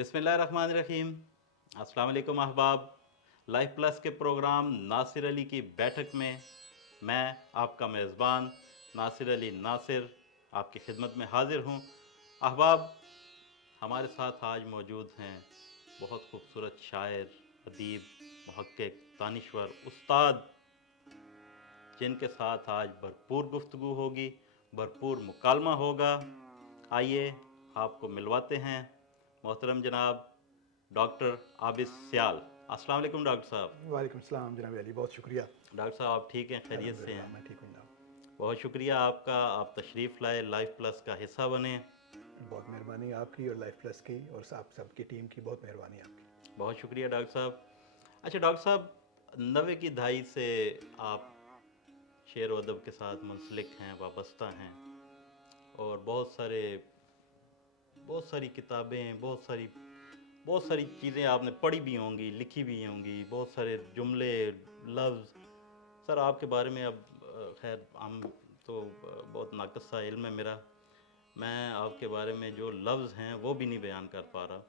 बिस्मिल्लाहिर्रहमानिर्रहीम। अस्सलाम वालेकुम अहबाब। लाइफ प्लस के प्रोग्राम नासिर अली की बैठक में मैं आपका मेज़बान नासिर अली नासिर आपकी खिदमत में हाजिर हूँ। अहबाब, हमारे साथ आज मौजूद हैं बहुत खूबसूरत शायर, अदीब, मुहक्किक, दानिश्वर, उस्ताद, जिनके साथ आज भरपूर गुफ्तगू होगी, भरपूर मुकालमा होगा। आइए आपको मिलवाते हैं मोहतरम जनाब डॉक्टर आबिद सियाल। अस्सलाम वालेकुम डॉक्टर साहब। वालेकुम सलाम जनाब अली, बहुत शुक्रिया। डॉक्टर साहब आप ठीक हैं, खैरियत से हैं? मैं ठीक हूँ जनाब। बहुत शुक्रिया आपका, आप तशरीफ़ लाए, लाइफ प्लस का हिस्सा बने। बहुत मेहरबानी आपकी और लाइफ प्लस की और आप सबकी टीम की, बहुत मेहरबानी आपकी। बहुत शुक्रिया डॉक्टर साहब। अच्छा डॉक्टर साहब, 90 की दहाई से आप शेर व अदब के साथ मुंसलिक हैं, वाबस्ता हैं, और बहुत सारी किताबें, बहुत सारी चीज़ें आपने पढ़ी भी होंगी, लिखी भी होंगी, बहुत सारे जुमले, लफ्ज़। सर आपके बारे में अब खैर हम तो बहुत नाक़िस सा इल्म है मेरा, मैं आपके बारे में जो लफ्ज़ हैं वो भी नहीं बयान कर पा रहा।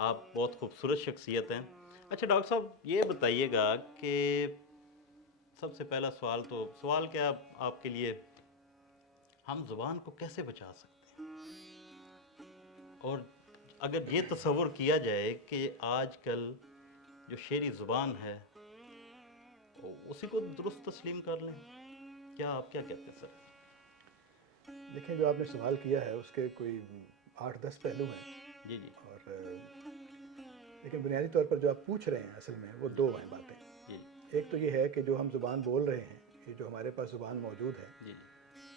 आप बहुत खूबसूरत शख्सियत हैं। अच्छा डॉक्टर साहब, ये बताइएगा कि सबसे पहला सवाल क्या आपके लिए, हम ज़ुबान को कैसे बचा सकते हैं? और अगर ये तसव्वुर किया जाए कि आजकल जो शेरी ज़ुबान है उसी को दुरुस्त तस्लीम कर लें, आप क्या कहते हैं सर? देखें, जो आपने सवाल किया है उसके कोई 8-10 पहलू हैं। जी जी। और लेकिन बुनियादी तौर पर जो आप पूछ रहे हैं असल में वो दो हैं बातें। जी एक तो ये है कि जो हम ज़ुबान बोल रहे हैं, ये जो हमारे पास ज़ुबान मौजूद है, जी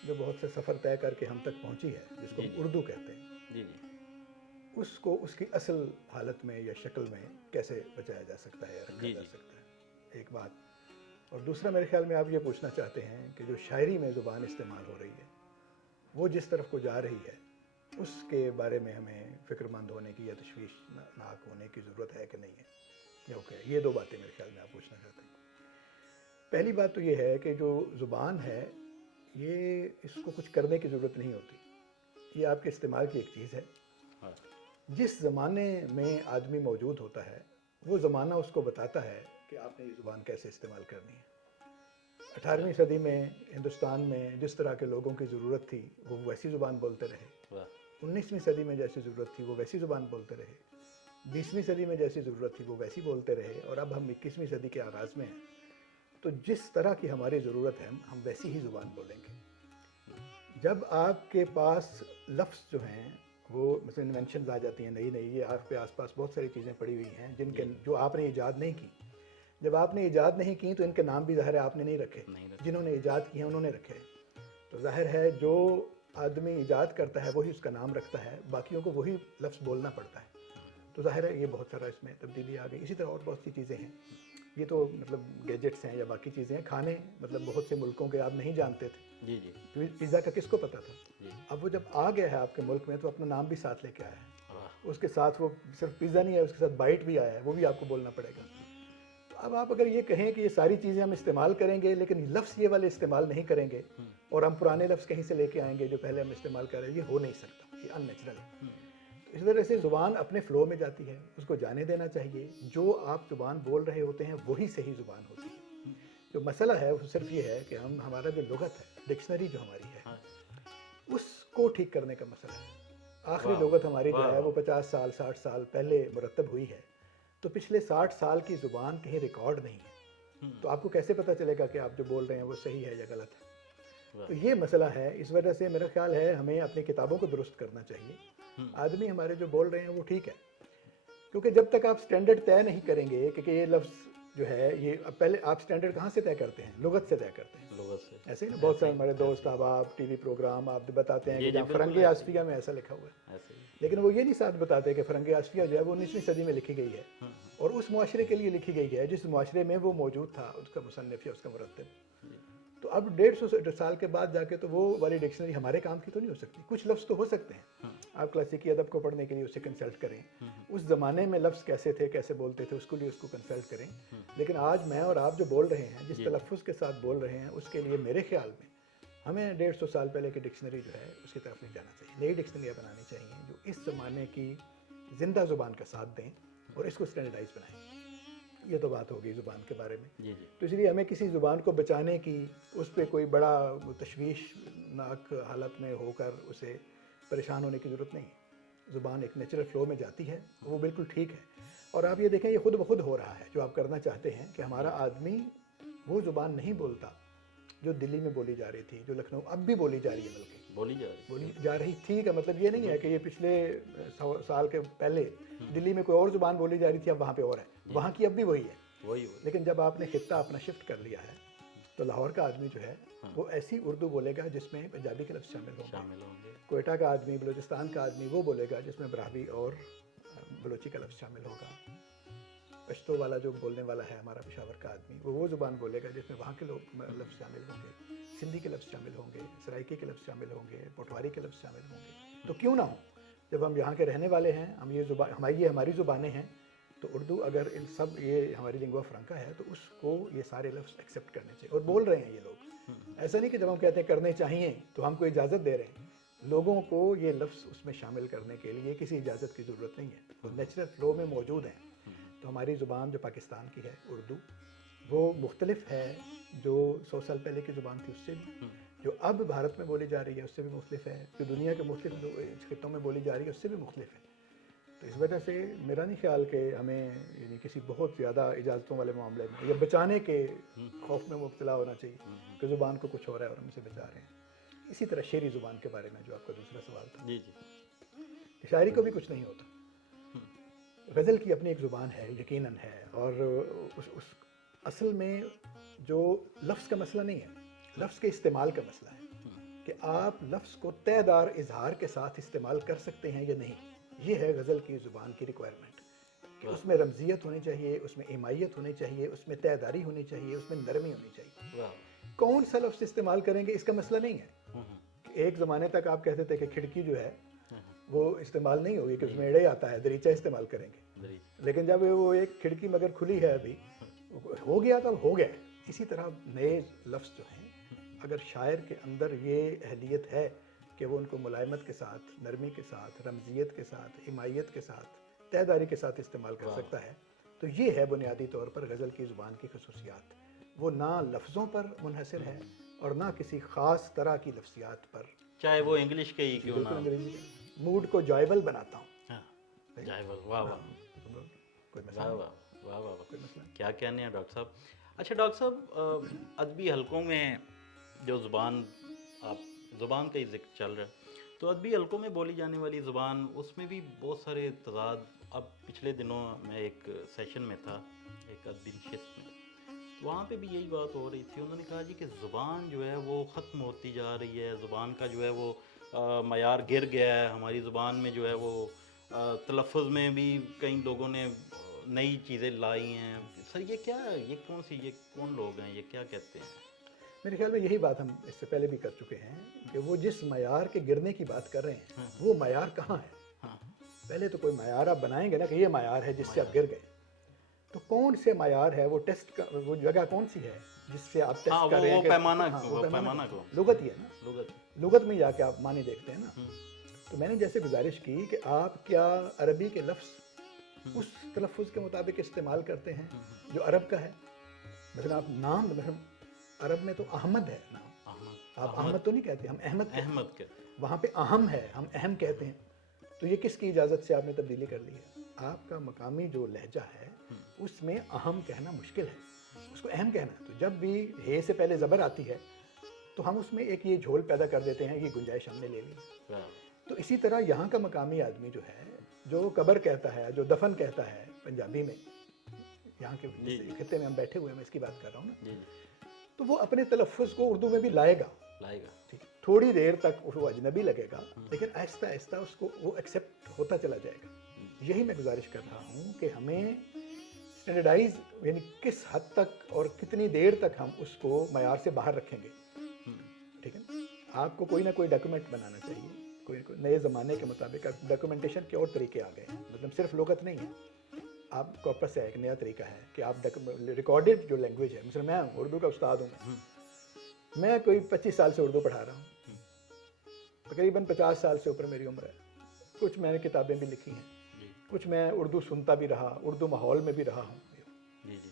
जो बहुत से सफ़र तय करके हम तक पहुंची है, जिसको जी हम जी उर्दू कहते हैं, जी जी उसको उसकी असल हालत में या शक्ल में कैसे बचाया जा सकता है या रखा जी जा जी सकता है, एक बात। और दूसरा मेरे ख्याल में आप ये पूछना चाहते हैं कि जो शायरी में ज़ुबान इस्तेमाल हो रही है वो जिस तरफ को जा रही है उसके बारे में हमें फ़िक्रमंद होने की या तशवीशनाक होने की ज़रूरत है कि नहीं है। ओके, ये दो बातें मेरे ख्याल में आप पूछना चाहते हैं। पहली बात तो ये है कि जो ज़ुबान है, ये इसको कुछ करने की ज़रूरत नहीं होती, ये आपके इस्तेमाल की एक चीज़ है। हाँ जिस ज़माने में आदमी मौजूद होता है वो ज़माना उसको बताता है कि आपने ये ज़ुबान कैसे इस्तेमाल करनी है। 18वीं सदी में हिंदुस्तान में जिस तरह के लोगों की ज़रूरत थी वो वैसी ज़ुबान बोलते रहे। वाह। 19वीं सदी में जैसी ज़रूरत थी वो वैसी ज़ुबान बोलते रहे। 20वीं सदी में जैसी ज़रूरत थी वो वैसी बोलते रहे। और अब हम 21वीं सदी के आगाज़ में हैं, तो जिस तरह की हमारी ज़रूरत है हम वैसी ही ज़ुबान बोलेंगे। जब आपके पास लफ्ज़ जो हैं वो मतलब इन्वेंशन आ जाती हैं नई नई, ये आपके आसपास बहुत सारी चीज़ें पड़ी हुई हैं जिनके जो आपने ईजाद नहीं की। जब आपने ईजाद नहीं की तो इनके नाम भी ज़ाहिर है आपने नहीं रखे, जिन्होंने ईजाद की हैं उन्होंने रखे। तो ज़ाहिर है जो आदमी ईजाद करता है वही उसका नाम रखता है, बाकियों को वही लफ्ज़ बोलना पड़ता है। तो ज़ाहिर है ये बहुत सारा इसमें तब्दीली आ गई। इसी तरह और बहुत सी चीज़ें हैं, ये तो मतलब गैजेट्स हैं या बाकी चीज़ें हैं। खाने मतलब बहुत से मुल्कों के आप नहीं जानते थे, जी जी पिज़्ज़ा का किसको पता था? जी। अब वो जब आ गया है आपके मुल्क में तो अपना नाम भी साथ लेके आया है। वाह। उसके साथ वो सिर्फ पिज़्ज़ा नहीं है, उसके साथ बाइट भी आया है, वो भी आपको बोलना पड़ेगा। तो अब आप अगर ये कहें कि ये सारी चीज़ें हम इस्तेमाल करेंगे लेकिन लफ्ज़ ये वाले इस्तेमाल नहीं करेंगे और हम पुराने लफ्ज़ कहीं से लेके आएंगे जो पहले हम इस्तेमाल कर रहे हैं, ये हो नहीं सकता, ये अननेचुरल है। तो इस वजह से ज़ुबान अपने फ़्लो में जाती है, उसको जाने देना चाहिए। जो आप ज़ुबान बोल रहे होते हैं वही सही ज़ुबान होती है। जो मसला है वो सिर्फ ये है कि हमारा जो लुगत है, डिक्शनरी जो हमारी है, हाँ। उसको ठीक करने का मसला है। आखिरी वाह, लुगत हमारी जो वाह, है वो वाह। 50 साल 60 साल पहले मुरतब हुई है, तो पिछले 60 साल की ज़ुबान कहीं रिकॉर्ड नहीं है। तो आपको कैसे पता चलेगा कि आप जो बोल रहे हैं वो सही है या गलत है? वाह। तो ये मसला है। इस वजह से मेरा ख्याल है हमें अपनी किताबों को दुरुस्त करना चाहिए। आदमी हमारे जो बोल रहे हैं वो ठीक है, क्योंकि जब तक आप स्टैंडर्ड तय नहीं करेंगे कि ये लफ्ज़ जो है ये, अब पहले आप स्टैंडर्ड कहाँ से तय करते हैं? लुगत से तय करते हैं। लोगों से ऐसे ही ना, बहुत सारे हमारे दोस्त आप टीवी प्रोग्राम आप बताते हैं जी, कि जी, जहाँ बिल्कुल फ़रंगे ऐसे ही। आसफिया में ऐसा लिखा हुआ है, ऐसे ही। लेकिन वो ये नहीं साथ बताते कि फ़रंगे आसफिया जो है वो 19वीं सदी में लिखी गई है और उस मुआशरे के लिए लिखी गई है जिस मुआशरे में वो मौजूद था, उसका मुसन्निफ़ या उसका मुरत्तिब। तो अब 150 साल के बाद जाके तो वो वाली डिक्शनरी हमारे काम की तो नहीं हो सकती। कुछ लफ्ज़ तो हो सकते हैं, आप क्लासिकी अदब को पढ़ने के लिए उससे कंसल्ट करें, उस ज़माने में लफ्ज़ कैसे थे, कैसे बोलते थे, उसके लिए उसको कंसल्ट करें। लेकिन आज मैं और आप जो बोल रहे हैं, जिस तलफ़्फ़ुज़ के साथ बोल रहे हैं, उसके लिए मेरे ख्याल में हमें 150 साल पहले की डिक्शनरी जो है उसकी तरफ नहीं जाना चाहिए। नई डिक्शनरियाँ बनानी चाहिए जो इस ज़माने की जिंदा ज़ुबान का साथ दें और इसको स्टैंडर्डाइज बनाएं। ये तो बात होगी ज़ुबान के बारे में। जी जी तो इसलिए हमें किसी ज़ुबान को बचाने की, उस पर कोई बड़ा तशवीशनाक हालत में होकर उसे परेशान होने की ज़रूरत नहीं है। ज़ुबान एक नेचुरल फ़्लो में जाती है, वो बिल्कुल ठीक है। और आप ये देखें, ये खुद ब खुद हो रहा है जो आप करना चाहते हैं कि हमारा आदमी वो ज़ुबान नहीं बोलता जो दिल्ली में बोली जा रही थी, जो लखनऊ अब भी बोली जा रही है, बल्कि बोली जा रही थी का मतलब ये नहीं है कि ये पिछले 100 साल के पहले दिल्ली में कोई और ज़ुबान बोली जा रही थी, अब वहाँ पे और है, वहाँ की अब भी वही है। वही लेकिन जब आपने खित्ता अपना शिफ्ट कर लिया है तो लाहौर का आदमी जो है वो ऐसी उर्दू बोलेगा जिसमें पंजाबी के लफ्ज़ शामिल होंगे। कोयटा का आदमी, बलूचिस्तान का आदमी वो बोलेगा जिसमें ब्राह्वी और बलोची का लफ्ज़ शामिल होगा। पश्तो वाला जो बोलने वाला है हमारा पेशावर का आदमी, वो ज़ुबान बोलेगा जिसमें वहाँ के लोग लफ्ज़ शामिल होंगे, सिंधी के लफ्ज़ शामिल होंगे, सराइकी के लफ्ज़ शामिल होंगे, पोठवारी के लफ्ज़ शामिल होंगे। तो क्यों ना हो, जब हम यहाँ के रहने वाले हैं, हम ये हमारी ज़ुबानें हैं, तो उर्दू अगर इन सब ये हमारी लिंगुआ फ्रंका है तो उसको ये सारे लफ्ज़ एक्सेप्ट करने चाहिए। और बोल रहे हैं ये लोग, ऐसा नहीं कि जब हम कहते हैं करने चाहिए तो हमको इजाज़त दे रहे हैं। लोगों को ये लफ्ज़ उसमें शामिल करने के लिए किसी इजाज़त की ज़रूरत नहीं है, वो नेचुरल फ़्लो में मौजूद हैं। तो हमारी ज़ुबान जो पाकिस्तान की है उर्दू, वो मुख्तलिफ है जो 100 साल पहले की ज़ुबान थी उससे भी, जो अब भारत में बोली जा रही है उससे भी मुख्तलिफ है, जो दुनिया के मुख्तलिफ खित्तों में बोली जा रही है उससे भी मुख्तलिफ है। तो इस वजह से मेरा नहीं ख्याल कि हमें यानी किसी बहुत ज़्यादा इजाज़तों वाले मामले में या बचाने के खौफ में मुब्तला होना चाहिए कि ज़ुबान को कुछ हो रहा है और हम इसे बचा रहे हैं। इसी तरह शेरी ज़ुबान के बारे में जो आपका दूसरा सवाल था, जी जी, शायरी को भी कुछ नहीं होता। गज़ल की अपनी एक ज़ुबान है, यकीनन है, और उस असल में जो लफ्ज़ का मसला नहीं है, लफ्ज़ के इस्तेमाल का मसला है कि आप लफ्ज़ को तयदार इजहार के साथ इस्तेमाल कर सकते हैं या नहीं। ये है गज़ल की ज़ुबान की रिक्वायरमेंट कि उसमें रमज़ियत होनी चाहिए, उसमें इमायत होनी चाहिए, उसमें तयदारी होनी चाहिए, उसमें नरमी होनी चाहिए। कौन सा लफ्ज़ इस्तेमाल करेंगे इसका मसला नहीं है। एक ज़माने तक आप कहते थे कि खिड़की जो है वो इस्तेमाल नहीं होगी कि उसमें एड़े आता है, दरीचा इस्तेमाल करेंगे। लेकिन जब वो एक खिड़की मगर खुली है अभी, हो गया तब हो गया। इसी तरह नए लफ्ज़ जो हैं, अगर शायर के अंदर ये अहलियत है कि वो उनको मुलायमत के साथ, नरमी के साथ, रमज़ियत के साथ, हिमायत के साथ, तयदारी के साथ इस्तेमाल कर सकता है, तो ये है बुनियादी तौर पर गज़ल की ज़ुबान की खसूसियात। वो ना लफ्ज़ों पर मुनहसर है और ना किसी ख़ास तरह की लफ्ज़ियात पर, चाहे वो इंग्लिश के ही क्यों ना। अंग्रेजी मूड को जॉयबल बनाता हूँ। जायबल, वाह वाह कोई वाह वाह वाह वाह, कोई मसला क्या कहने हैं डॉक्टर साहब। अच्छा डॉक्टर साहब, अदबी हलकों में जो ज़ुबान, आप ज़ुबान का ही जिक्र चल रहा है, तो अदबी हलकों में बोली जाने वाली ज़ुबान, उसमें भी बहुत सारे तज़ाद। अब पिछले दिनों मैं एक सेशन में था, एक अदबी नशिस्त में, तो वहाँ पे भी यही बात हो रही थी। उन्होंने कहा जी कि ज़ुबान जो है वो ख़त्म होती जा रही है, ज़ुबान का जो है वो मयार गिर गया है। हमारी ज़ुबान में जो है वो तलफ़्फ़ुज़ में भी कई लोगों ने नई चीज़ें लाई हैं। सर ये क्या, ये कौन लोग हैं, ये क्या कहते हैं? मेरे ख्याल में यही बात हम इससे पहले भी कर चुके हैं कि वो जिस मयार के गिरने की बात कर रहे हैं, वो मयार कहाँ है। पहले तो कोई मयार आप बनाएंगे ना कि ये मयार है जिससे आप गिर गए, तो कौन से मयार है वो टेस्ट का, वो जगह कौन सी है जिससे आप टेस्ट कर रहे हैं। वो पैमाना को लुगत ही है ना, लुगत में जाके आप मानी देखते हैं ना। तो मैंने जैसे गुजारिश की कि आप क्या अरबी के लफ्ज़ उस तलफ़्फ़ुज़ के मुताबिक इस्तेमाल करते हैं जो अरब का है। मतलब आप नाम, मतलब अरब में तो अहमद है नाम, आप अहमद तो नहीं कहते, हम अहमद कहते हैं। वहाँ पे अहम है, हम अहम कहते हैं। तो ये किसकी इजाज़त से आपने तब्दीली कर ली है? आपका मकामी जो लहजा है उसमें अहम कहना मुश्किल है, उसको अहम कहना है। तो जब भी हे से पहले ज़बर आती है तो हम उसमें एक ये झोल पैदा कर देते हैं, ये गुंजाइश हमने ले ली। तो इसी तरह यहाँ का मकामी आदमी जो है, जो कब्र कहता है, जो दफन कहता है पंजाबी में, यहाँ के खित्ते में हम बैठे हुए हैं, मैं इसकी बात कर रहा हूँ ना, तो वो अपने तलफ़्फ़ुज़ को उर्दू में भी लाएगा। ठीक, थोड़ी देर तक वो अजनबी लगेगा, लेकिन आहिस्ता आहिस्ता उसको वो एक्सेप्ट होता चला जाएगा। यही मैं गुजारिश कर रहा हूँ कि हमें स्टैंडर्डाइज, यानी किस हद तक और कितनी देर तक हम उसको मयार से बाहर रखेंगे। ठीक है, आपको कोई ना कोई डॉक्यूमेंट बनाना चाहिए, कोई नए ज़माने के मुताबिक। डॉक्यूमेंटेशन के और तरीके आ गए हैं, मतलब सिर्फ लुगत नहीं है, आप कॉर्पस है, एक नया तरीका है कि आप रिकॉर्डेड जो लैंग्वेज है, मतलब मैं उर्दू का उस्ताद हूँ, मैं कोई 25 साल से उर्दू पढ़ा रहा हूँ, तकरीबन 50 साल से ऊपर मेरी उम्र है। कुछ मैंने किताबें भी लिखी हैं, کچھ میں اردو سنتا بھی رہا, اردو ماحول میں بھی رہا ہوں. جی جی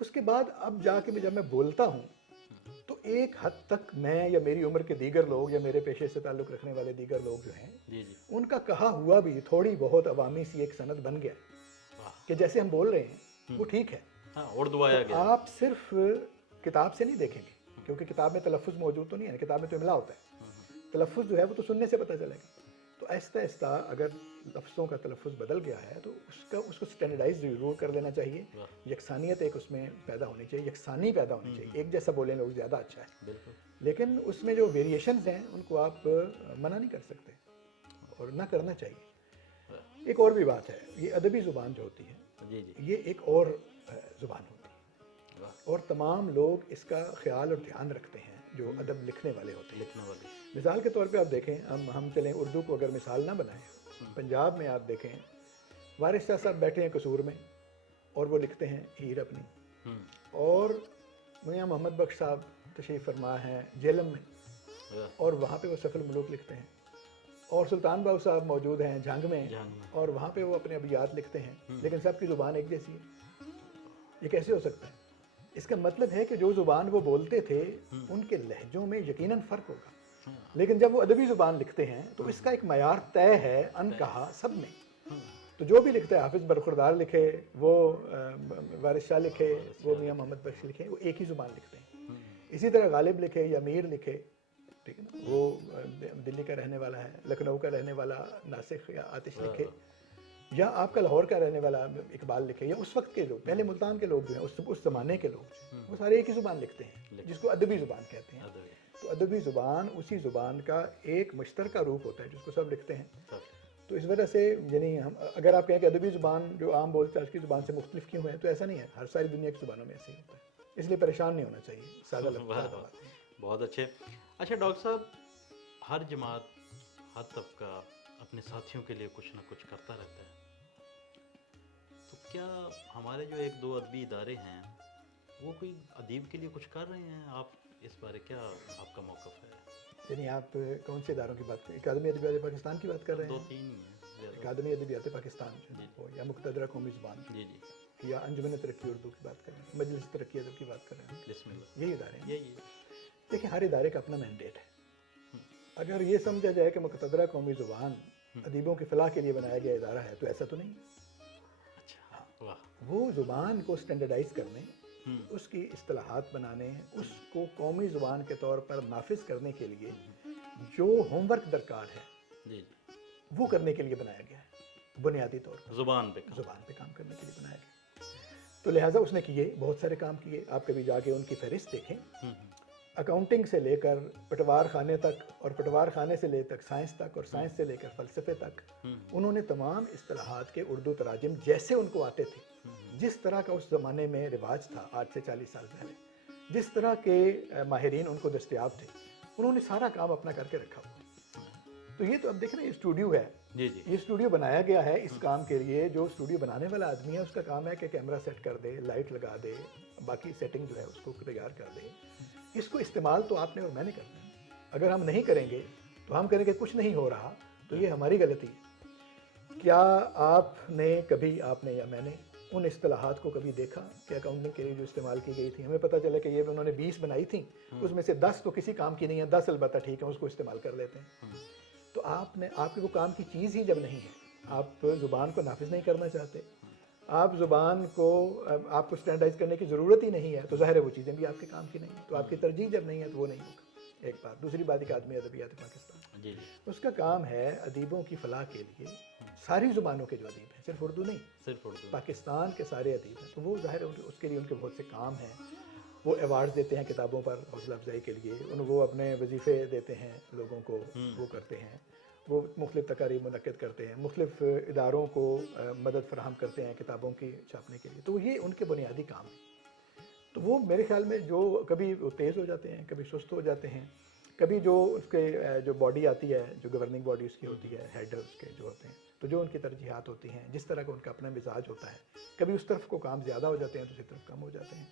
اس کے بعد اب جا کے جب میں بولتا ہوں تو ایک حد تک میں یا میری عمر کے دیگر لوگ یا میرے پیشے سے تعلق رکھنے والے دیگر لوگ جو ہیں, جی جی ان کا کہا ہوا بھی تھوڑی بہت عوامی سی ایک سند بن گیا کہ جیسے ہم بول رہے ہیں وہ ٹھیک ہے. ہاں اردو آیا تو گیا. آپ صرف کتاب سے نہیں دیکھیں گے, کیونکہ کتاب میں تلفظ موجود تو نہیں ہے, کتاب میں تو املا ہوتا ہے, تلفظ جو ہے وہ تو سننے سے پتہ چلے گا. تو آہستہ آہستہ اگر لفظوں کا تلفظ بدل گیا ہے تو اس کو اسٹینڈرڈائز ضرور کر لینا چاہیے. یکسانیت ایک اس میں پیدا ہونی چاہیے, یکسانی پیدا ہونی چاہیے. ایک جیسا بولیں لوگ زیادہ اچھا ہے, بالکل. لیکن اس میں جو ویریشنز ہیں ان کو آپ منع نہیں کر سکتے اور نہ کرنا چاہیے. ایک اور بھی بات ہے, یہ ادبی زبان جو ہوتی ہے جی جی یہ ایک اور زبان ہوتی ہے, اور تمام لوگ اس کا خیال اور دھیان رکھتے ہیں جو ادب لکھنے والے ہوتے ہیں. لکھنے والی. مثال کے طور پہ آپ دیکھیں, ہم چلیں اردو کو اگر مثال نہ بنائیں, پنجاب میں آپ دیکھیں وارث شاہ صاحب بیٹھے ہیں قصور میں اور وہ لکھتے ہیں ہیر اپنی, اور میاں محمد بخش صاحب تشریف فرما ہیں جہلم میں اور وہاں پہ وہ سفل ملوک لکھتے ہیں, اور سلطان باؤ صاحب موجود ہیں جھنگ میں اور وہاں پہ وہ اپنے ابیات لکھتے ہیں, لیکن سب کی زبان ایک جیسی ہے. یہ کیسے ہو سکتا ہے؟ اس کا مطلب ہے کہ جو زبان وہ بولتے تھے ان کے لہجوں میں یقیناً فرق ہوگا, لیکن جب وہ ادبی زبان لکھتے ہیں تو اس کا ایک معیار طے ہے ان کہا سب میں. تو جو بھی لکھتا ہے, حافظ برخوردار لکھے, وہ وارث شاہ لکھے, وہ میاں محمد بخش لکھے, وہ ایک ہی زبان لکھتے ہیں. اسی طرح غالب لکھے یا میر لکھے, ٹھیک ہے نا, وہ دلی کا رہنے والا ہے, لکھنؤ کا رہنے والا ناسخ یا آتش لکھے, یا آپ کا لاہور کا رہنے والا اقبال لکھے, یا اس وقت کے لوگ, پہلے ملتان کے لوگ جو ہیں, اس زمانے کے لوگ, وہ سارے ایک ہی زبان لکھتے ہیں جس کو ادبی زبان کہتے ہیں. تو ادبی زبان اسی زبان کا ایک مشترکہ روپ ہوتا ہے جس کو سب لکھتے ہیں. تو اس وجہ سے یعنی ہم اگر آپ کہیں کہ ادبی زبان جو عام بول چال کی زبان سے مختلف کیوں ہے, تو ایسا نہیں ہے, ہر ساری دنیا کی زبانوں میں ایسے ہی ہوتا ہے, اس لیے پریشان نہیں ہونا چاہیے. سادہ لفظ. بہت اچھے. اچھا ڈاکٹر صاحب, ہر جماعت ہر طبقہ اپنے ساتھیوں کے لیے کچھ نہ کچھ کرتا رہتا ہے, تو کیا ہمارے جو ایک دو ادبی ادارے ہیں وہ کوئی ادیب کے لیے کچھ کر رہے ہیں؟ آپ اس بارے کیا آپ کا موقف ہے؟ یعنی آپ کون سے اداروں کی بات کریں, اکادمی ادبیات پاکستان کی بات کر رہے ہیں؟ دو تین ہی ہیں. اکادمی ادبیات پاکستان جو یا مقتدرہ قومی زبان, جی جی, یا انجمن ترقی اردو کی بات کر رہے ہیں, مجلس ترقی ادب کی بات کر رہے ہیں, بسم اللہ, یہی ادارے ہیں. یہی. دیکھیں ہر ادارے کا اپنا مینڈیٹ ہے. اگر یہ سمجھا جائے کہ مقتدرہ قومی زبان ادیبوں کی فلاح کے لیے بنایا گیا ادارہ ہے تو ایسا تو نہیں. اچھا, واہ. وہ زبان کو اسٹینڈرڈائز کرنے, اس کی اصطلاحات بنانے, اس کو قومی زبان کے طور پر نافذ کرنے کے لیے جو ہوم ورک درکار ہے جی وہ کرنے کے لیے بنایا گیا ہے, بنیادی طور پر زبان پہ کام کرنے کے لیے بنایا گیا. تو لہٰذا اس نے کیے, بہت سارے کام کیے. آپ کبھی جا کے ان کی فہرست دیکھیں, اکاؤنٹنگ سے لے کر پٹوار خانے تک, اور پٹوار خانے سے لے تک سائنس تک, اور سائنس سے لے کر فلسفے تک, انہوں نے تمام اصطلاحات کے اردو تراجم جیسے ان کو آتے تھے, جس طرح کا اس زمانے میں رواج تھا آج سے 40 سال پہلے, جس طرح کے ماہرین ان کو دستیاب تھے, انہوں نے سارا کام اپنا کر کے رکھا ہوا. تو یہ تو اب دیکھیں نا, یہ اسٹوڈیو ہے, جی جی, یہ اسٹوڈیو بنایا گیا ہے اس کام کے لیے. جو اسٹوڈیو بنانے والا آدمی ہے اس کا کام ہے کہ کیمرہ سیٹ کر دے, لائٹ لگا دے, باقی سیٹنگ جو ہے اس کو تیار کر دے. اس کو استعمال تو آپ نے اور میں نے کرنا ہے. اگر ہم نہیں کریں گے تو ہم کریں گے کچھ نہیں ہو رہا, تو یہ ہماری غلطی ہے. کیا آپ نے کبھی, آپ نے یا میں نے ان اصطلاحات کو کبھی دیکھا کہ اکاؤنٹنگ کے لیے جو استعمال کی گئی تھی, ہمیں پتہ چلا کہ یہ انہوں نے 20 بنائی تھیں, اس میں سے 10 تو کسی کام کی نہیں ہیں, 10 البتہ ٹھیک ہے اس کو استعمال کر لیتے ہیں. تو آپ کے وہ کام کی چیز ہی جب نہیں ہے, آپ زبان کو نافذ نہیں کرنا چاہتے, آپ زبان کو, آپ کو اسٹینڈرڈائز کرنے کی ضرورت ہی نہیں ہے, تو ظاہر ہے وہ چیزیں بھی آپ کے کام کی نہیں. تو آپ کی ترجیح جب نہیں ہے تو وہ نہیں ہوگا. ایک بات. دوسری بات, اکادمی ادبیات پاکستان, اس کا کام ہے ادیبوں کی فلاح کے لیے ساری زبانوں کے جو ادیب ہیں, صرف اردو نہیں, صرف اردو, پاکستان کے سارے ادیب ہیں. تو وہ ظاہر ہے اس کے لیے ان کے بہت سے کام ہیں. وہ ایوارڈز دیتے ہیں کتابوں پر حوصلہ افزائی کے لیے, وہ اپنے وظیفے دیتے ہیں لوگوں کو, وہ کرتے ہیں, وہ مختلف تقاریب منعقد کرتے ہیں, مختلف اداروں کو مدد فراہم کرتے ہیں کتابوں کی چھاپنے کے لیے. تو یہ ان کے بنیادی کام ہیں. تو وہ میرے خیال میں جو کبھی وہ تیز ہو جاتے ہیں, کبھی سست ہو جاتے ہیں, کبھی جو اس کے جو باڈی آتی ہے, جو گورننگ باڈی اس کی ہوتی ہے, ہیڈ اس کے جو ہوتے ہیں, تو جو ان کی ترجیحات ہوتی ہیں, جس طرح کا ان کا اپنا مزاج ہوتا ہے, کبھی اس طرف کو کام زیادہ ہو جاتے ہیں, دوسری طرف کم ہو جاتے ہیں.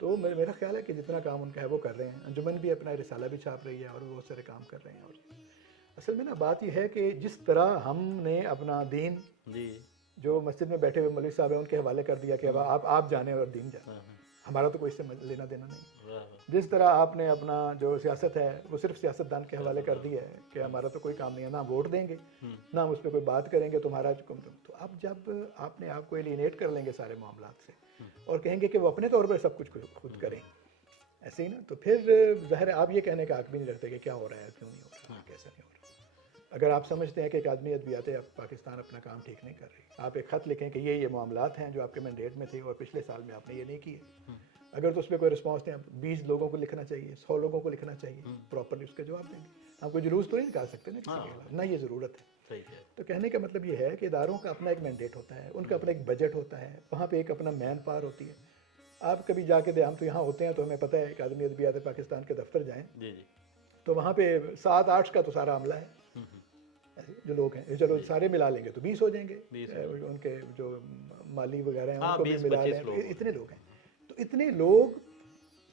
تو میرا خیال ہے کہ جتنا کام ان کا ہے وہ کر رہے ہیں. انجمن بھی اپنا رسالہ بھی چھاپ رہی ہے اور وہ بہت سارے کام کر رہے ہیں. اور اصل میں نا بات یہ ہے کہ جس طرح ہم نے اپنا دین जो मस्जिद में बैठे हुए मौलवी साहब हैं उनके हवाले कर दिया कि अब आप जाने और दीन जाने, हमारा तो कोई इससे लेना देना नहीं। जिस तरह आपने अपना जो सियासत है वो सिर्फ सियासतदान के हवाले कर दिया है कि हमारा तो कोई काम नहीं है, ना वोट देंगे ना हम उस पर कोई बात करेंगे, तुम्हारा तो अब जब आपने आपको एलिनेट कर लेंगे सारे मामलात से और कहेंगे कि वो अपने तौर पर सब कुछ खुद करें, ऐसे ही ना, तो फिर ज़ाहिर है आप ये कहने का हक भी नहीं रखते कि क्या हो रहा है, क्यों नहीं हो रहा, कैसा नहीं हो रहा। अगर आप समझते हैं कि एक आदमी अदबियात पाकिस्तान अपना काम ठीक नहीं कर रही, आप एक ख़त लिखें कि ये मामलात हैं जो आपके मैंडेट में थे और पिछले साल में आपने ये नहीं किए, अगर तो उस पर कोई रिस्पॉन्स नहीं, 20 लोगों को लिखना चाहिए, 100 लोगों को लिखना चाहिए, प्रॉपरली उसका जवाब देंगे। आप कोई जुलूस तो नहीं निकाल सकते ना किसी के खिलाफ, ना ये ज़रूरत है। तो कहने का मतलब ये है कि इदारों का अपना एक मैंडेट होता है, उनका अपना एक बजट होता है, वहाँ पे एक अपना मैन पावर होती है। आप कभी जाके हम तो यहाँ होते हैं तो हमें पता है कि आदमी अदबियात पाकिस्तान के दफ्तर जाएँ तो वहाँ पे 7-8 का तो सारा अमला है, जो लोग हैं, चलो सारे मिला लेंगे तो 20 हो जाएंगे, उनके जो माली वगैरह हैं उनको भी मिला लें, इतने लोग हैं। तो इतने लोग,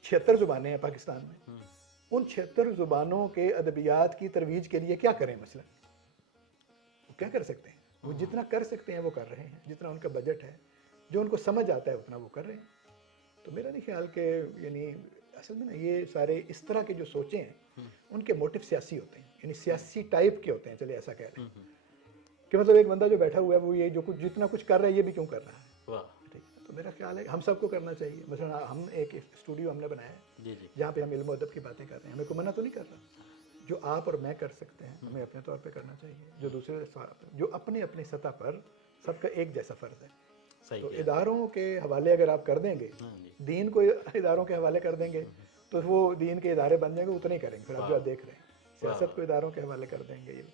76 ज़ुबानें हैं पाकिस्तान में, उन 76 ज़ुबानों के अदबियात की तरवीज के लिए क्या करें मसलन, वो क्या कर सकते हैं? वो जितना कर सकते हैं वो कर रहे हैं, जितना उनका बजट है, जो उनको समझ आता है उतना वो कर रहे हैं। तो मेरा नहीं ख्याल कि यानी असल में ना ये सारे इस तरह के जो सोचें हैं उनके मोटिव सियासी होते हैं, यानी सियासी टाइप के होते हैं, चलिए ऐसा कह रहे हैं कि मतलब एक बंदा जो बैठा हुआ है वो ये जो कुछ जितना कुछ कर रहा है ये भी क्यों कर रहा है, ठीक है। तो मेरा ख्याल है हम सबको करना चाहिए। मसलन हम एक स्टूडियो हमने बनाया है जहाँ पे हम इल्म अदब की बातें कर रहे हैं, हमें कोई मना तो नहीं कर रहा, जो आप और मैं कर सकते हैं हमें अपने तौर पे करना चाहिए, जो दूसरे जो अपने अपनी सतह पर सबका एक जैसा फ़र्ज़ है। तो इदारों के हवाले अगर आप कर देंगे, दीन को इदारों के हवाले कर देंगे तो वो दीन के इदारे बन जाएंगे, उतने ही करेंगे। फिर आप जो देख रहे हैं सियासत को इदारों के हवाले कर देंगे, ये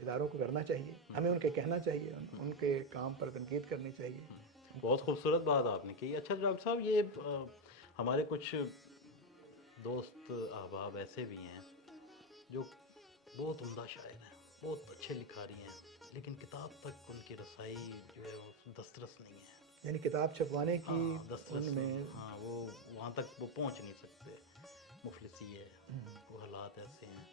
इदारों को करना चाहिए, हमें उनके कहना चाहिए, उनके काम पर तनकीद करनी चाहिए। बहुत खूबसूरत बात आपने की। अच्छा डॉक्टर साहब, ये हमारे कुछ दोस्त अहबाब ऐसे भी हैं जो बहुत उम्दा शायर हैं, बहुत अच्छे लिखारी हैं, लेकिन किताब तक उनकी रसाई जो है वो दस्तरस नहीं है, यानी किताब छपवाने की उनमें वो वहाँ तक वो पहुँच नहीं सकते, मुफलिसी है, वो हालात ऐसे हैं।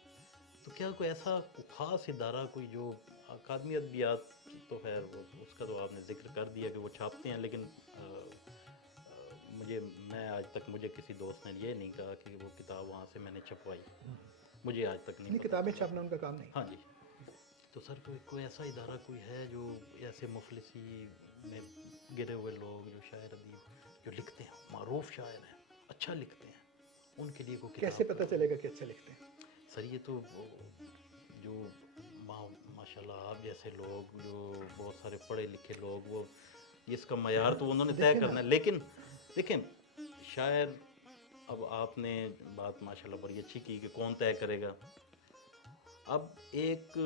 तो क्या कोई ऐसा ख़ास इदारा कोई जो अकादमी अदबियात तो खैर वो उसका तो आपने जिक्र कर दिया कि वो छापते हैं, लेकिन मैं आज तक मुझे किसी दोस्त ने ये नहीं कहा कि वो किताब वहाँ से मैंने छपवाई, मुझे आज तक नहीं किताबें छापना उनका काम नहीं। हाँ जी। तो सर कोई ऐसा इदारा कोई है जो ऐसे मुफलिसी में गिरे हुए लोग जो शायर अदीब जो लिखते हैं, मारूफ शायर हैं, अच्छा लिखते हैं, उनके लिए कोई कैसे पता चलेगा कि अच्छा लिखते हैं? सर ये तो जो माशाल्लाह आप जैसे लोग जो बहुत सारे पढ़े लिखे लोग, वो इसका मयार तो उन्होंने तय करना है। लेकिन देखें शायर, अब आपने बात माशाल्लाह बड़ी अच्छी की कि कौन तय करेगा। अब एक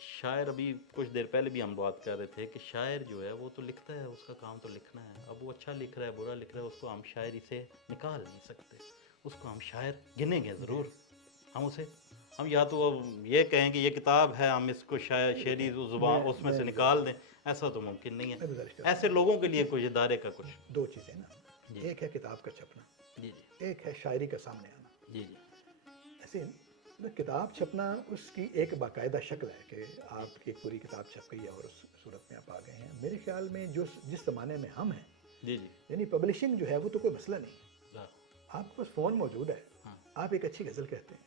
शायर, अभी कुछ देर पहले भी हम बात कर रहे थे कि शायर जो है वो तो लिखता है, उसका काम तो लिखना है। अब वो अच्छा लिख रहा है बुरा लिख रहा है, उसको हम शायरी से निकाल नहीं सकते, उसको हम शायर गिनेंगे ज़रूर। हम या तो ये कहें कि ये किताब है, हम इसको शेरी ज़ुबान उसमें से निकाल दें, ऐसा तो मुमकिन नहीं है। ऐसे लोगों के लिए कोई इदारे का कुछ दो चीज़ें ना, एक है किताब का छपना, जी, एक है शायरी का सामने आना। जी। ऐसे किताब छपना उसकी एक बाकायदा शक्ल है कि आपकी पूरी किताब छप गई है और उस सूरत में आप आ गए हैं। मेरे ख्याल में जिस ज़माने में हम हैं, जी, यानी पब्लिशिंग जो है वो तो कोई मसला नहीं, आपके पास फ़ोन मौजूद है, आप एक अच्छी गज़ल कहते हैं,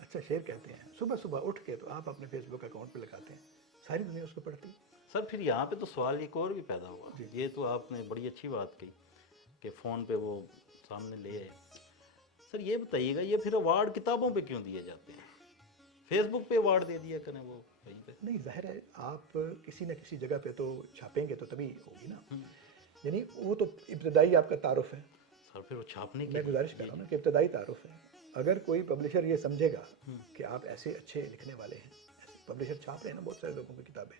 अच्छा शेर कहते हैं, सुबह सुबह उठ के तो आप अपने फेसबुक अकाउंट पे लगाते हैं, सारी दुनिया उसको पढ़ती है। सर फिर यहाँ पे तो सवाल एक और भी पैदा हुआ, ये तो आपने बड़ी अच्छी बात की कि फ़ोन पे वो सामने ले आए। सर ये बताइएगा, ये फिर अवार्ड किताबों पे क्यों दिए जाते हैं? फेसबुक पे अवार्ड दे दिया करें वो कहीं पे। नहीं, ज़ाहिर है आप किसी न किसी जगह पे तो छापेंगे तो तभी होगी ना, यानी वो तो इब्तदाई आपका तारुफ है। सर फिर वो छापने की मैं गुजारिश कर रहा हूँ ना कि इब्तदाई तारुफ है। अगर कोई पब्लिशर ये समझेगा कि आप ऐसे अच्छे लिखने वाले हैं, पब्लिशर छाप रहे हैं ना बहुत सारे लोगों की किताबें,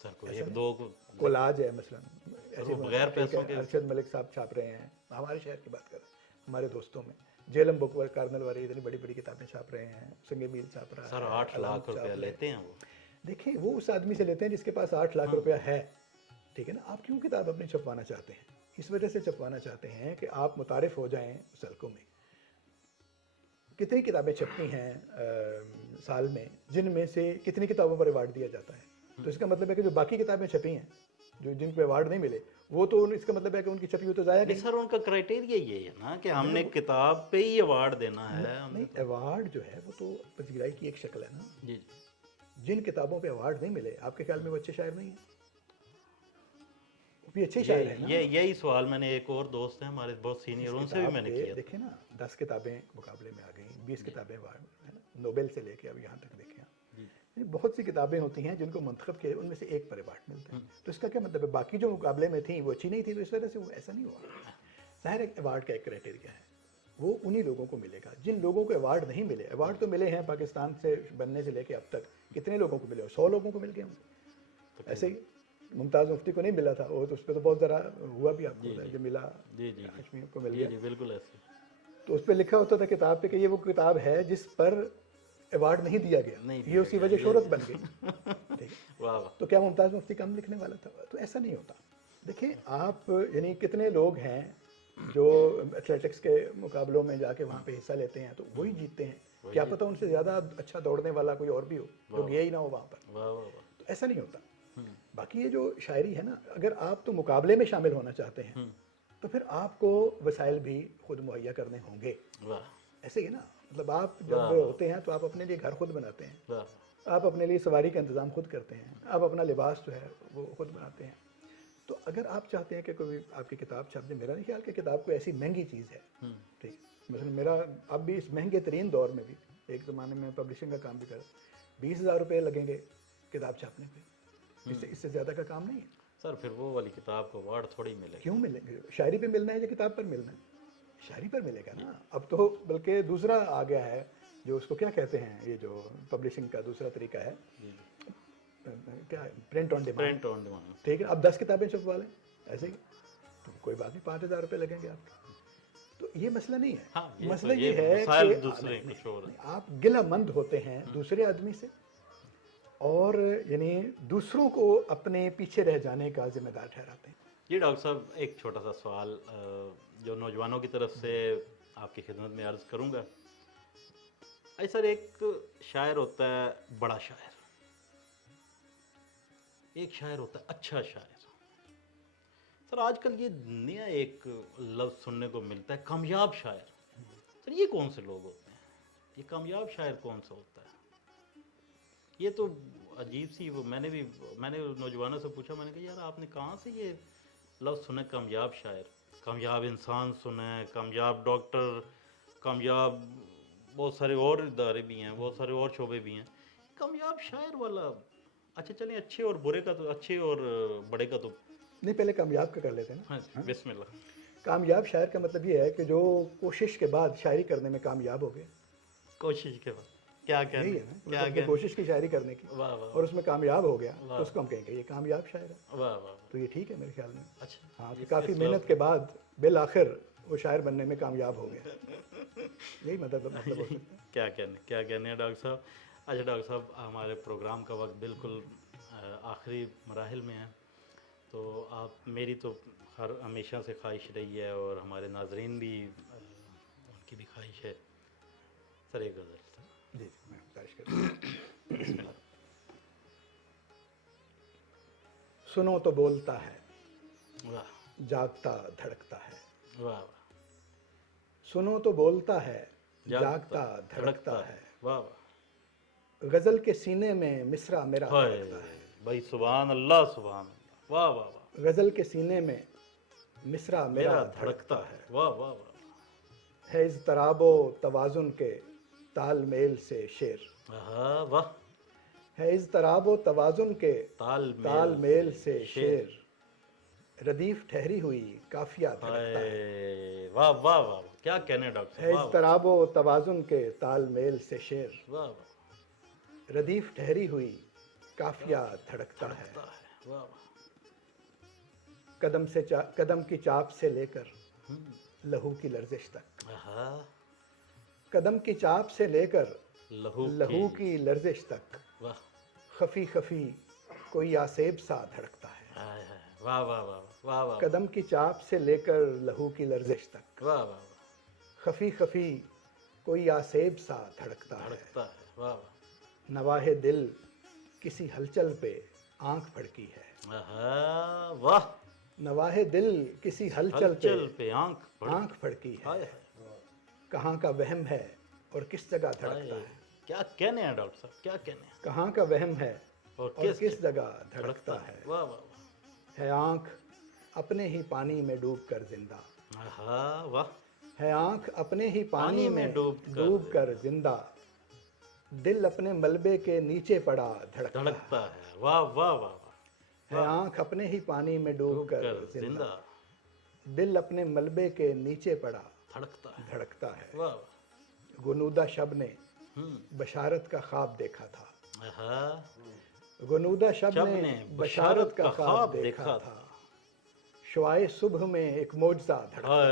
सर कोई एक दो कोलाज है मसलन, ऐसे बगैर पैसों के अरशद मलिक साहब छाप रहे हैं, हमारे शहर की बात करें, हमारे दोस्तों में जेलम बुक कार्नल वाली इतनी बड़ी बड़ी किताबें छाप रहे हैं, संगे मील छाप रहा है। सर 8 लाख रुपया लेते हैं वो। देखिए वो उस आदमी से लेते हैं जिसके पास 8 लाख रुपया है, ठीक है ना। आप क्यों किताब अपनी छपवाना चाहते हैं? इस वजह से छपवाना चाहते हैं कि आप मुतारिफ हो जाएं उस हल्कों में। कितनी किताबें छपती हैं साल में, जिनमें से कितनी किताबों पर अवार्ड दिया जाता है? तो इसका मतलब है कि जो बाकी किताबें छपी हैं जो जिनको अवार्ड नहीं मिले, वो तो इसका मतलब है कि उनकी छपी हुई तो ज़ाया नहीं गई। सर, उनका क्राइटेरिया ये है ना कि हमने किताब पे ही अवार्ड देना है। नहीं, अवार्ड जो है वो तो पजीराई की एक शक्ल है ना। जी जिन किताबों पे अवार्ड नहीं मिले, आपके ख्याल में वो अच्छे शायर नहीं है? वो भी अच्छे शायर है ना। यही सवाल मैंने एक और दोस्त हैं हमारे बहुत सीनियर, उनसे भी मैंने किया। देखे ना, 10 किताबें मुकाबले में आ गई, 20 किताबें अवार्ड है ना, नोबेल से लेके अब यहाँ तक देखें आप। बहुत सी किताबें होती हैं जिनको मंतखब किया, उनमें से एक पर अवार्ड मिलता है। तो इसका क्या मतलब है? बाकी जो मुकाबले में थी वो अच्छी नहीं थी, तो इस वजह से वो ऐसा नहीं हुआ। ज़ाहिर है अवार्ड का एक क्राइटेरिया है, वो उन्हीं लोगों को मिलेगा जिन लोगों को अवार्ड नहीं मिले। अवार्ड तो मिले हैं पाकिस्तान से बनने से लेके अब तक, कितने लोगों को मिले? 100 लोगों को मिल गए होंगे। ऐसे ही मुमताज़ मुफ्ती को नहीं मिला था, वो तो उस पर तो बहुत ज़रा हुआ भी, आपको जो मिला हाशमी को मिल गया। जी बिल्कुल ऐसे। तो उस पर लिखा होता था किताब पे कि ये वो किताब है जिस पर अवार्ड नहीं दिया गया, ये उसकी वजह शोहरत बन गई। ठीक, तो क्या मुमताज़ मुफ्ती कम लिखने वाला था? तो ऐसा नहीं होता। देखिए आप, यानी कितने लोग हैं जो एथलेटिक्स के मुकाबलों में जाके वहाँ पे हिस्सा लेते हैं तो वही जीतते हैं। क्या पता उनसे ज़्यादा अच्छा दौड़ने वाला कोई और भी हो जो गया ही ना हो वहाँ पर। तो ऐसा नहीं होता। बाकी ये जो शायरी है ना, अगर आप तो मुकाबले में शामिल होना चाहते हैं तो फिर आपको वसाइल भी खुद मुहैया करने होंगे। ऐसे ही ना, मतलब आप जब होते हैं तो आप अपने लिए घर खुद बनाते हैं, आप अपने लिए सवारी का इंतज़ाम खुद करते हैं, आप अपना लिबास जो है वो खुद बनाते हैं। तो अगर आप चाहते हैं कि कोई आपकी किताब छप जाए, मेरा नहीं ख्याल कि किताब कोई ऐसी महंगी चीज़ है। ठीक, मतलब मेरा अब भी इस महंगे तरीन दौर में भी, एक ज़माने में पब्लिशिंग का काम भी कर, 20,000 रुपये लगेंगे किताब छापने पे, इससे ज़्यादा का काम नहीं है सर। फिर वो वाली किताब को अवार्ड थोड़ी मिलेगा। क्यों मिलेंगे? शायरी पे मिलना है या किताब पर मिलना है? शायरी पर मिलेगा ना। अब तो बल्कि दूसरा आ गया है, जो उसको क्या कहते हैं, ये जो पब्लिशिंग का दूसरा तरीका है, क्या, प्रिंट ऑन डिमांड। ठीक है, अब 10 किताबें छपवा लें ऐसे ही, तो कोई बात नहीं, 5,000 रुपये लगेंगे आपके। तो ये मसला नहीं है। हाँ, मसला ये है कि आप गिलामंद होते हैं दूसरे आदमी से, और यानी दूसरों को अपने पीछे रह जाने का जिम्मेदार ठहराते हैं। जी डॉक्टर साहब, एक छोटा सा सवाल जो नौजवानों की तरफ से आपकी खिदमत में अर्ज़ करूँगा। ऐसा एक शायर होता है बड़ा शायर, एक शायर होता है अच्छा शायर। सर आजकल ये नया एक लफ्ज़ सुनने को मिलता है, कामयाब शायर। सर ये कौन से लोग होते हैं? ये कामयाब शायर कौन सा होता है? ये तो अजीब सी, वो मैंने नौजवानों से पूछा, मैंने कहा यार आपने कहाँ से ये लफ्ज़ सुना, कामयाब शायर? कामयाब इंसान सुना है, कामयाब डॉक्टर, कामयाब बहुत सारे और इदारे भी हैं, बहुत सारे और शोबे भी हैं। कामयाब शायर वाला, अच्छा चलें, अच्छे और बुरे का तो, अच्छे और बड़े का तो नहीं, पहले कामयाब का कर लेते हैं ना। हाँ, बिस्मिल्लाह। कामयाब शायर का मतलब ये है कि जो कोशिश के बाद शायरी करने में कामयाब हो गए। कोशिश के बाद क्या कहना, यही है ना, क्या मतलब कोशिश की शायरी करने की, वाह वाह, और उसमें कामयाब हो गया तो उसको हम कहेंगे ये कामयाब शायर है। वाह वाह। तो ये ठीक है मेरे ख्याल में। अच्छा, हाँ, कि काफ़ी मेहनत के बाद बिल आखिर वो शायर बनने में कामयाब हो गया, यही मतलब हो सकता है। क्या कहने हैं डॉक्टर साहब। अच्छा डॉक्टर साहब, हमारे प्रोग्राम का वक्त बिल्कुल आखिरी मराहिल में है, तो आप, मेरी तो हर हमेशा से ख्वाहिश रही है और हमारे नाजरीन भी, उनकी भी ख्वाहिश है, सर एक गज़ल जी मैं गुजारिश करता हूँ। सुनो तो बोलता है, वाह जागता धड़कता है। वाह वाह। सुनो तो बोलता है, जागता धड़कता है। वाह वाह। गजल के सीने में मिसरा मेरा धड़कता है। भाई सुभान अल्लाह, सुभान अल्लाह, वाह वाह वाह। गजल के सीने में मिसरा मेरा धड़कता है। वाह वाह वाह। है इस तराबो तवाजुन के तालमेल से शेर। वाह। है इस तराबो तवाजुन के तालमेल से शेर। रदीफ ठहरी हुई काफिया धड़कता है। वाह वाह वाह, क्या कहने डॉक्टर। है इस तराबो तवाजुन के तालमेल से शेर। वाह वाह। रदीफ ठहरी हुई काफिया धड़कता है। वाह वाह। कदम की चाप से लेकर लहू की लर्जिश तक। कदम की चाप से लेकर लहू की लर्जिश तक। वाह। खफी खफी कोई आसेब सा धड़कता है। वाह वाह वाह वाह वाह। कदम की चाप से लेकर लहू की लर्जिश तक। वाह वाह। खफी खफी कोई आसेब सा धड़कता है। वाह वाह। नवाहे दिल किसी हलचल पे आंख फड़की है। آہا، واہ، नवाहे दिल किसी हलचल हलचल पे पे आंख पड़ी। आंख फड़की है, हाय हाय कहाँ का वहम है और किस जगह हाय, धड़कता है, क्या कहने हैं डॉक्टर साहब, क्या कहने हैं, कहाँ का वहम है और और किस जगह धड़कता है, वाह वाह वाह, है आंख अपने ही पानी में डूब कर जिंदा, आहा, वाह, है आंख अपने ही पानी पानी में में डूब डूब कर जिंदा, दिल अपने मलबे के नीचे पड़ा धड़कता है, धड़कता है, वाह वाह वाह वाह, है आंख अपने ही पानी में डूब कर कर जिंदा, जिंदा, दिल अपने मलबे के नीचे पड़ा धड़कता है, धड़कता है। वाह वाह, गुनूदा शब ने हम्म, बशारत का ख्वाब देखा था, आहा, गुनूदा शब शब ने ने बशारत का ख्वाब देखा था, शुआए सुबह में एक मौजज़ा धड़का, हाय,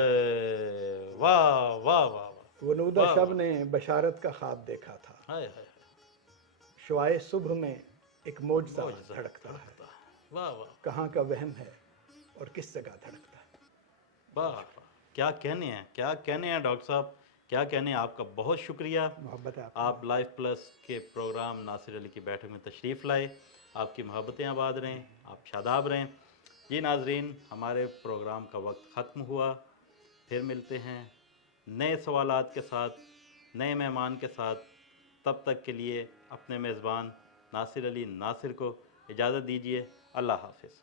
वाह वाह वाह वाह, गुनूदा वाह, शब ने बशारत का ख्वाब देखा था, हाय हाय, शुआए सुबह में एक मौजज़ा मौजज़ा धड़कता है, धड़कता है, वाह वाह कहाँ का वहम है और किस जगह धड़कता है। वाह वाह, क्या कहने हैं, क्या कहने हैं डॉक्टर साहब, क्या कहने हैं, आपका बहुत शुक्रिया। मोहब्बत है आप लाइफ प्लस के प्रोग्राम नासिर अली की बैठक में तशरीफ़ लाए, आपकी मोहब्बतें आबाद रहें, आप शादाब रहें। जी नाजरीन, हमारे प्रोग्राम का वक्त ख़त्म हुआ, फिर मिलते हैं नए सवालात के साथ, नए मेहमान के साथ। तब तक के लिए अपने मेज़बान नासिर अली नासिर को इजाज़त दीजिए। अल्लाह हाफ़िज़।